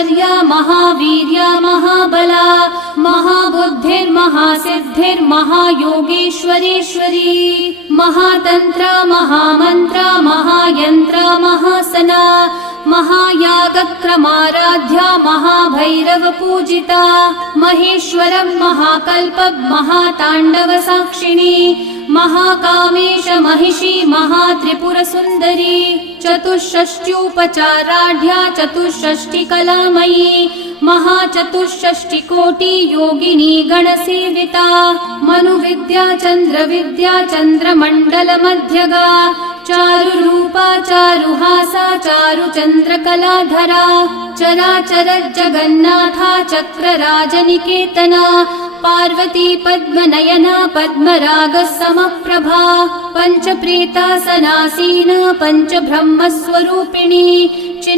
महाऐश्वर्या महावीर्या महाबला महाबुद्धिर्महासिद्धिर्महायोगेश्वरेश्वरी महातंत्र महामंत्र महायंत्र महासना महायागक्रमाराध्या महाभैरव पूजिता महेश्वरं महाकल्प महातांडव साक्षिणी महाकामेश महिषी महात्रिपुरसुंदरी चतुष्षष्ट्युपचाराढ्या चतुष्षष्टिकलामयी महाचतुष्षष्टिकोटि योगिनी गणसेविता मनुविद्या चंद्रविद्या चंद्रमण्डलमध्यगा चारुरूपा चारुहासा चारुचन्द्रकलाधरा चराचर जगन्नाथा चक्रराजनिकेतना पार्वती पद्मनयना पद्मराग समप्रभा पंचप्रेतासनासीना पंचब्रह्मस्वरूपिणी